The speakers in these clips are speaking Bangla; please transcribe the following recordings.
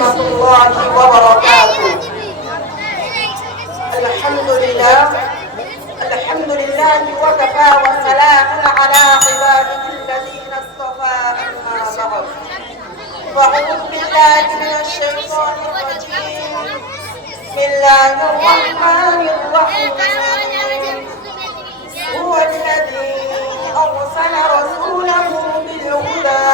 ورحمة الله وبركاته. الحمد لله وكفى وسلام على عباده الذين اصطفى أما بعد. فأعوذ بالله من الشيطان الرجيم. بسم الله الرحمن الرحيم. هو الذي أرسل رسوله بالهدى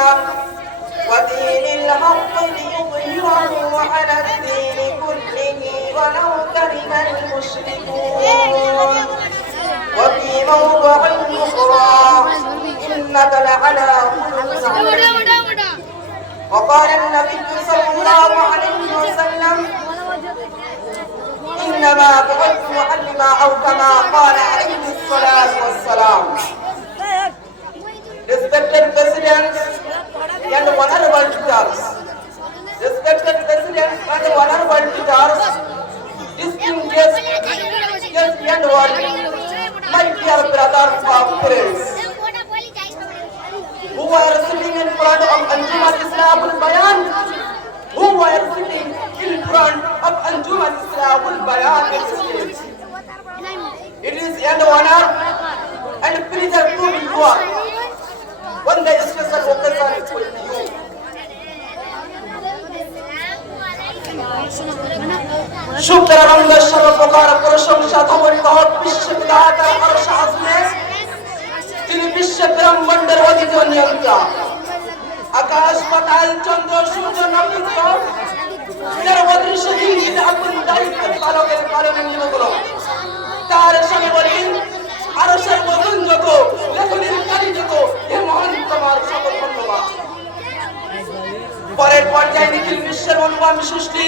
ودين الحق ليظهره على الدين كله ولو كره المشركون. وفي موضع أخرى إنك لعلى خلق عظيم. وقال النبي صلى الله عليه وسلم إنما بعثت معلما أو كما قال عليه الصلاة والسلام. Respected presidents and honorable teachers, respected presidents and honorable teachers, distinguished guests and my dear brothers and friends, who are sitting in front of Anjuman Islamul Bayan, who are sitting in front of Anjuman Islamul Bayan in this stage. It is an honor and pleasure to be here when the special occasion is with you. শুকর রঙ্গের সর্বপ্রকার প্রশংসা ধমনিত হোক বিশ্ববিদাতার আরশ আযমে, তিনি বিশ্ব ব্রহ্মাণ্ডের অধিপতি নিয়ন্তা। আকাশ পাতাল চন্দ্র সূর্য নক্ষত্র এর অদৃশ্য জিনিস আপন দায়িত্ব পালনের কারণে নিমগ্ন। তার সামনে বলি আরশের মতন যত লেখনের কালি যত হে মহান তোমার সকল ধন্যবাদ। পরের পর্যায়ে নিখিল বিশ্বের অনুমান সৃষ্টি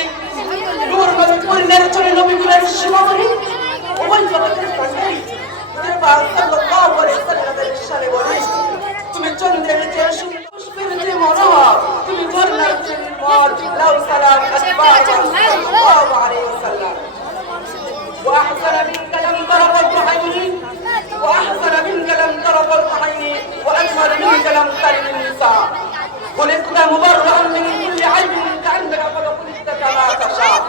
নূর নবী পরিণের চলে নবীগুলোর সীমাবদ্ধ ওই জগতের কন্যাই যে সাল্লাল্লাহু আলাইহি ওয়াসাল্লামের শানে বলে, তুমি চন্দ্রের চেয়ে সুন্দর, পুষ্পের চেয়ে মনোহর, তুমি ঝর্ণার চেয়ে নির্মল। লাউ সালাম আসবাব সাল্লাল্লাহু আলাইহি ওয়াসাল্লাম। وأحسن منك لم تر قط عيني وأحسن منك لم تر قط عيني وأجمل منك لم تلد النساء. خلقت مبرأ من كل عيب كأنك قد خلقت كما تشاء.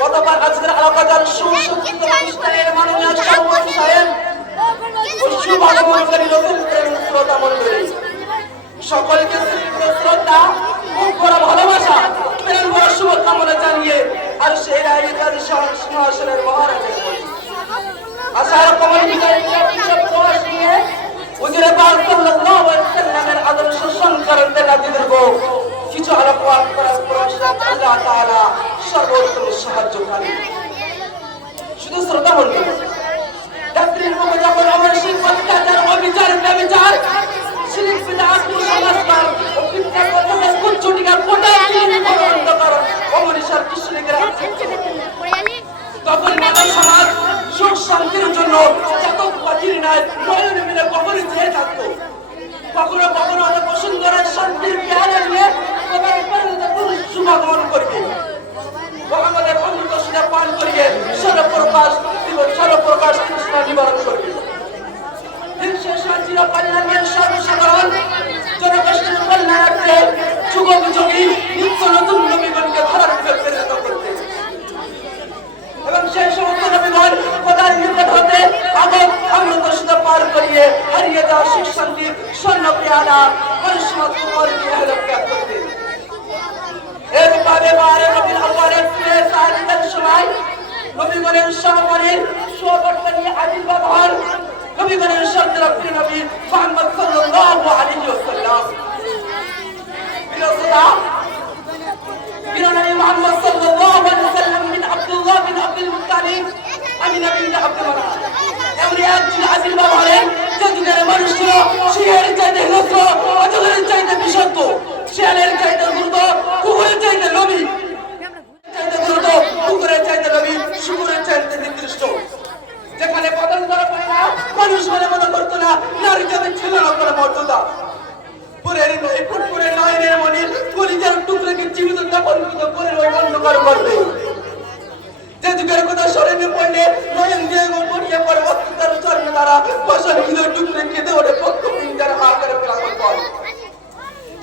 গতবার আজকের আলোকাদার সুশিক্ষিত অনুষ্ঠানের মাননীয় সভাপতি সাহেব ও শুভাগমনকারী নতুন শ্রোতা মণ্ডলী, সকলকে শ্রদ্ধা ও বড় ভালোবাসা প্রেম ও শুভকামনা জানিয়ে আর সেই রায়িকার সিংহাসনের মহারাজের আশার কমল বিজয় প্রবাস নিয়ে হুজুরে পাক সাল্লাল্লাহু আলাইহি ওয়াসাল্লামের আদর্শ সংকরণে রাজি দেব কিছু আলোকপাত করার প্রয়াসে আল্লাহ তাআলা সর্বোত্তম সাহায্যকারী। শুধু শ্রদ্ধা মণ্ডলী, ডাক্তারের মুখে যখন আমার শিক্ষাচার অবিচার ব্যভিচার শিরিক বিদআত কুসংস্কার ও ফিতনা কথা কুচ্চটিকা কোটা অন্ধকার অমরিশার কৃষ্ণের তখন মানব সমাজ সুখ শান্তির জন্য জাতক পাখির নাই নয়নে মিলে কখনই চেয়ে থাকতো। কখনো কখনো অনেক বসুন্ধরার শান্তির পেয়ালা নিয়ে সবাই শুভাগমন করবে ও আমাদের অমৃত সুধা পান করিয়ে সর্বপ্রকাশ তৃষ্ণা নিবারণ করবে। সর্বসাধারণ জনগোষ্ঠীর কল্যাণার্থে যুগোপযোগী নিত্য নতুন নবীগণকে ধারণ করতে এবং সেই সমস্ত নবীগণ খোদার নিকট হতে আগত অমৃত সুধা পার করিয়ে হারিয়ে যাওয়া সুখ শান্তির স্বর্ণ পেয়ালা পরিসমাপ্ত করতে এরূপে বারে নবীর আওয়ালের ফিরে সাহায্যের সময় নবীগণের সহমনের সুবর্তনী আবির্ভাব হন নবীগণের সর্দার নবী মুহাম্মদ সাল্লাল্লাহু আলাইহি ওয়াসাল্লাম। নবী মুহাম্মদ সাল্লাল্লাহু আলাইহি ওয়াসাল্লাম বিন আব্দুল্লাহ বিন আব্দুল মুত্তালিব আমিনা বিন আব্দুল মানাফ এমন একজন আবির্ভাব হলেন যে যুগের মানুষ ছিল শিয়ালের চাইতে হিংস্র, অজগরের চাইতে বিষাক্ত, শিয়ালের চাইতে দ্রুত, কুকুরের চাইতে নবী চাইতে দ্রুত, কুকুরের চাইতে নবী, শুকুরের চাইতে নিকৃষ্ট। যেখানে পতন করা পায় না মানুষ মনে করতো না নারী যাদের ছিল না কোনো মর্যাদা। পুরের নয়নের মনি কলিজার টুকরাকে জীবিত দাপন করে ওই অন্ধকার করবে। যে যুগের কথা স্মরণে পড়লে নয়ন দিয়ে গড়িয়ে পড়ে অত্যাচার চর্মে দ্বারা বসন হৃদয় টুকরে কেঁদে ওঠে পক্ষ পিঞ্জার হাকারে প্রাণ পড়ে।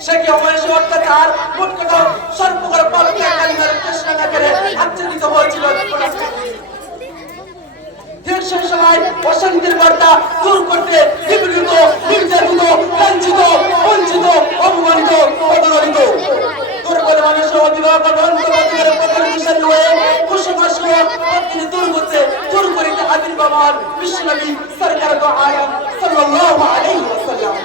সে কি অমানুষ অত্যাচার মোট কথা সেই সময় অশান্তির বার্তা দূর করতে নিপীড়িত, নির্যাতিত, লাঞ্ছিত, বঞ্চিত, অপমানিত, অবহেলিত দুর্বল মানুষের অভিভাবক অন্তর্গতের প্রতিষ্ঠান হয়ে কুসংস্কার তিনি দূর করিতে আবির্ভাব বিশ্বনবী সরকার দো আলম সাল্লাল্লাহু আলাইহি ওয়াসাল্লাম।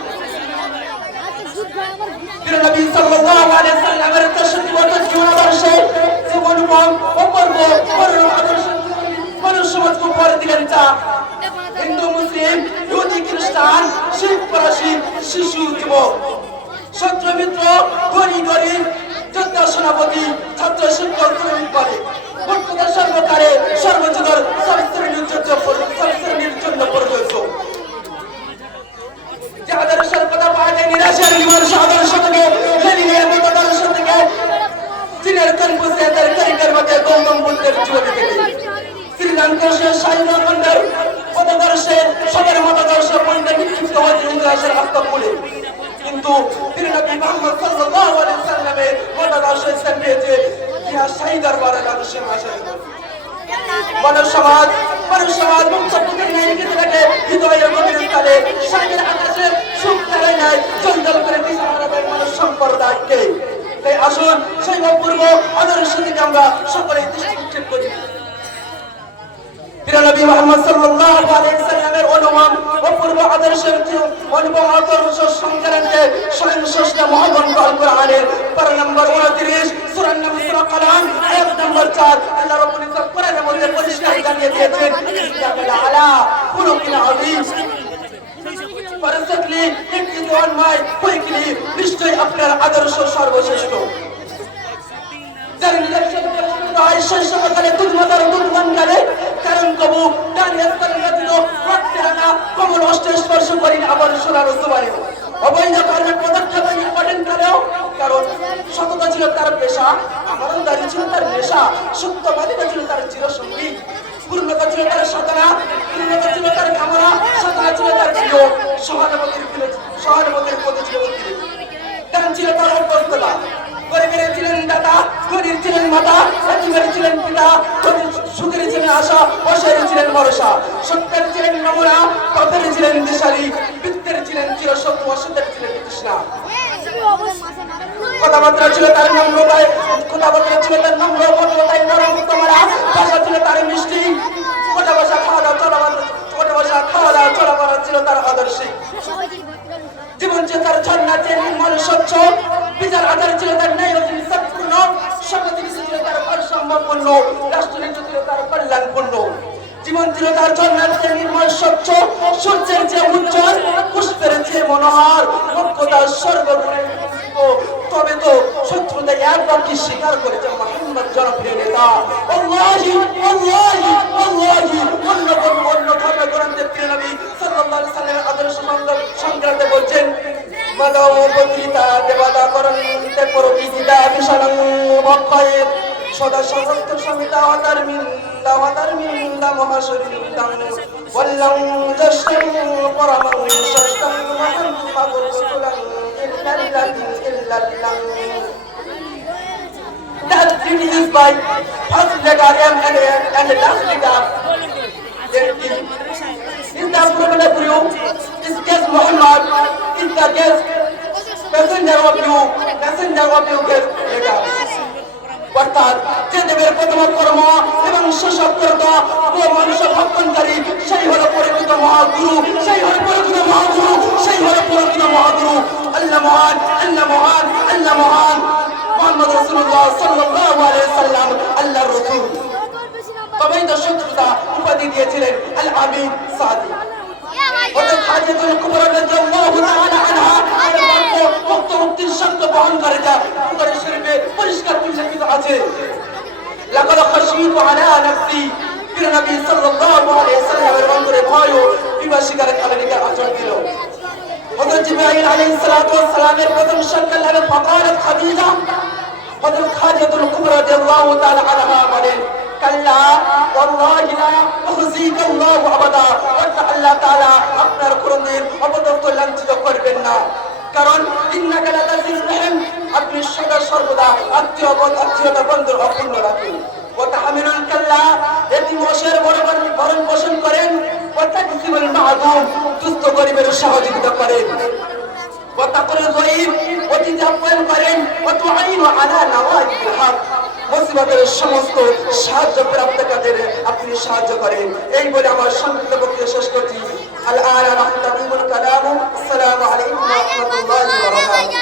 নবী সাল্লাল্লাহু আলাইহি ওয়াসাল্লামের 63 বছর জীবনাবর্ষে জীবনপথ অপূর্ব করুণ আদর্শ মানুষ সমাজকে উপহার দিলেন। যা হিন্দু, মুসলিম, ইহুদি, খ্রিস্টান, শিখ, ফরাসি, শিশু, যুবক, শত্রু, মিত্র, ধনী, গরিব, যোদ্ধা, সেনাপতি, ছাত্র, শিক্ষক, শ্রমিক বলে বক্তব্য সর্বকারে সর্বযুগের সব শ্রেণীর জন্য প্রযোজ্য। যে আদর্শের কথা পাওয়া যায় নিরাশার বিমর্ষ আদর্শ থেকে, লেনিনের মতো আদর্শ থেকে, চীনের কনফুসিয়াসের কারিগর মতে গৌতম বুদ্ধের জীবনী থেকে, শ্রীলঙ্কার সাইনা মন্ডল মতাদর্শে সবার মতাদর্শ পণ্ডিত বিক্ষিপ্ত হয়েছে ইতিহাসের হস্তমূলে। কিন্তু নবী মুহাম্মদ সাল্লাল্লাহু আলাইহি ওয়াসাল্লামের মতাদর্শ স্থান পেয়েছে ইতিহাস শাহী দরবারের আদর্শের মাঝারে। মানব সমাজ মুক্ত প্রকৃতির ন্যায় এগিয়ে থাকে হৃদয়ের গভীর স্থলে শাহীর আকাশে সুখ তারাই নাই জঞ্জাল করে দিশা হারাবেন মানুষ সম্প্রদায়কে। তাই আসুন সেই অপূর্ব আদর্শ থেকে আমরা সকলেই দৃষ্টি নিক্ষেপ করি। নবী মুহাম্মদ সাল্লাল্লাহু আলাইহি ওয়াসাল্লামের অনুমান অপূর্ব আদর্শের অনুপম আদর্শ সংগ্রহকে স্বয়ং স্রষ্টা মহাগ্রন্থ আল কোরআনের পারা নম্বর 29 সূরা সূরা কালাম আয়াত নম্বর 4 আল্লাহ রাব্বুল ইজ্জত কোরআনের মধ্যে পরিষ্কার জানিয়ে দিয়েছেন ইন্নাকা আলা খুলুকিন আযীম। পরসতলি একটি দোয়ান মাই কইকলি নিশ্চয় আপনার আদর্শ সর্বশ্রেষ্ঠ। যারা নিদর্শন শৈশবকালে দুধমাতার দুধবানকালে কারণ কবু ডানিয়াস্তালিন রক্তেরানা কমল অষ্টে স্পর্শ করেন আবার সোনার জোবানে অবৈধ কর্মের পদক্ষেপ করেন কালেও কারণ সততা ছিল তার পেশা, আমানতদারি ছিল তার নেশা, সত্যবাদিতা ছিল তার চিরসঙ্গী, পূর্ণতা ছিল তার সাধনা, পূর্ণতা ছিল তার কামনা, সাধনা ছিল তার প্রিয়, সহানুভূতির প্রতি ছিল উদ্দীপ, দান ছিল তার অভ্যস্ততা, গরিবের ছিলেন দাতা, গরিব ছিলেন মাতা, এতিমের ছিলেন পিতা, সুখের ছিলেন আশা, অসহায়ের ছিলেন ভরসা, সত্যের ছিলেন নমুনা, পথের ছিলেন দিশারি, বৃত্তের ছিলেন চিরশত্রু, অসতের ছিলেন তৃষ্ণা। কথাবার্তা ছিল তার নম্রতায়, কথাবার্তা ছিল তার নম্র ভদ্রতায় নরম তোমারা, ভাষা ছিল তার মিষ্টি, কোটা ভাষা খাওয়া দাওয়া চলাফেরা ছিল তার আদর্শে। জীবন ছিল তার ঝর্ণা, নির্মল স্বচ্ছ, বিচার আচার ছিল তার ন্যায় সম্পূর্ণ, সমাজনীতি ছিল তার ভারসাম্যপূর্ণ, রাষ্ট্রনীতি ছিল তার কল্যাণপূর্ণ। জীবন ছিল তার ঝর্ণার চেয়ে নির্মল স্বচ্ছ, সূর্যের চেয়ে উজ্জ্বল, পুষ্পের চেয়ে মনোহর, মুখ্যতার সর্বগুণে তবে তো শত্রুতা এক বাক্যে স্বীকার করেছে মুহাম্মদ জনপ্রিয় নেতা। আল্লাহি আল্লাহি আল্লাহি অন্য ধর্মের গ্রন্থে প্রিয় নবী সাল্লাল্লাহু আলাইহি ওয়াসাল্লামের আদর্শ সংক্রান্তে বলছেন মাদাও বদ্রিতা দেবতা করন্তে পরবিদিতা বিশালং বক্কায়ে সদা সশস্ত্র সমিতা ওয়াতারমিন্দা মহাশরীরদাং ওয়াল্লাং জাশতাং পরমাং ষষ্ঠং মুহাম্মাদুর রাসূলুল্লাহ ইল্লাল্লাহ। That treaty is by first letter M and the last letter is the approval of you. Is guest Muhammad is the guest messenger of you guest letter. অর্থাৎ যে দেবের প্রথম কর্ম এবং সশস্ত্রতা ও মানুষ ভক্ষণকারী সেই হলো পরিচিত মহাগুরু, সেই হলো পরিচিত মহাগুরু, সেই হলো পরিচিত মহাগুরু। আল্লাহ মহান, আল্লাহ মহান, আল্লাহ মহান। মুহাম্মদ রাসূলুল্লাহ সাল্লাল্লাহু আলাইহি ওয়াসাল্লাম আল্লাহর রাসূল। তবেই তো শত্রুতা উপাধি দিয়েছিলেন আল আমিন সাদিক। হযরত খাদিজাতুল কুবরা রাদিয়াল্লাহু তাআলা আনহা মুক্ত মুক্তির সাক্ষ্য বহন করে যা বুখারী শরীফে পরিষ্কার উল্লেখিত আছে। লাকাদ খাশিতু আলা নাফসি, প্রিয় নবী সাল্লাল্লাহু আলাইহি ওয়াসাল্লামের অন্তরে ভয় ও বিবাসিকার কালিকা আচরণ ছিল। হযরত জিবরাইল আলাইহিস সালাতু ওয়াস সালামের প্রথম সন্তান হলেন ফাকারাত খাদিজা। হযরত খাদিজাতুল কুবরা রাদিয়াল্লাহু তাআলা আনহা বলেন কাল্লা ওয়াল্লাহি লা ইউখজিকাল্লাহু আবাদা, আল্লাহ তাআলা আপনার কোনদিন অপদস্থ লাঞ্ছিত করবেন না। কারণ ইন্নাকা লা তাসিলুর রাহিম, আপনি সর্বদা আত্মীয়তা বন্ধন অক্ষুণ্ণ রাখেন। ওয়া তাহমিলুল কাল্লা, এতিম অসহায়ের ভরণ পোষণ করেন। তাকসিমুল মাহদুম দুস্থ গরিবের সহযোগিতা করেন وتقر ضعيف وتتأمل করেন وتعين على نوائب الحق মুসিবতের সমস্ত সাহায্য প্রাপ্তকাদের আপনি সাহায্য করেন এই বলে আমার সংক্ষিপ্ত বক্তব্য শেষ করছি আল আলা নাহতামিমুল কালাম আসসালামু আলাইকুম ওয়া রাহমাতুল্লাহি ওয়া বারাকাতুহু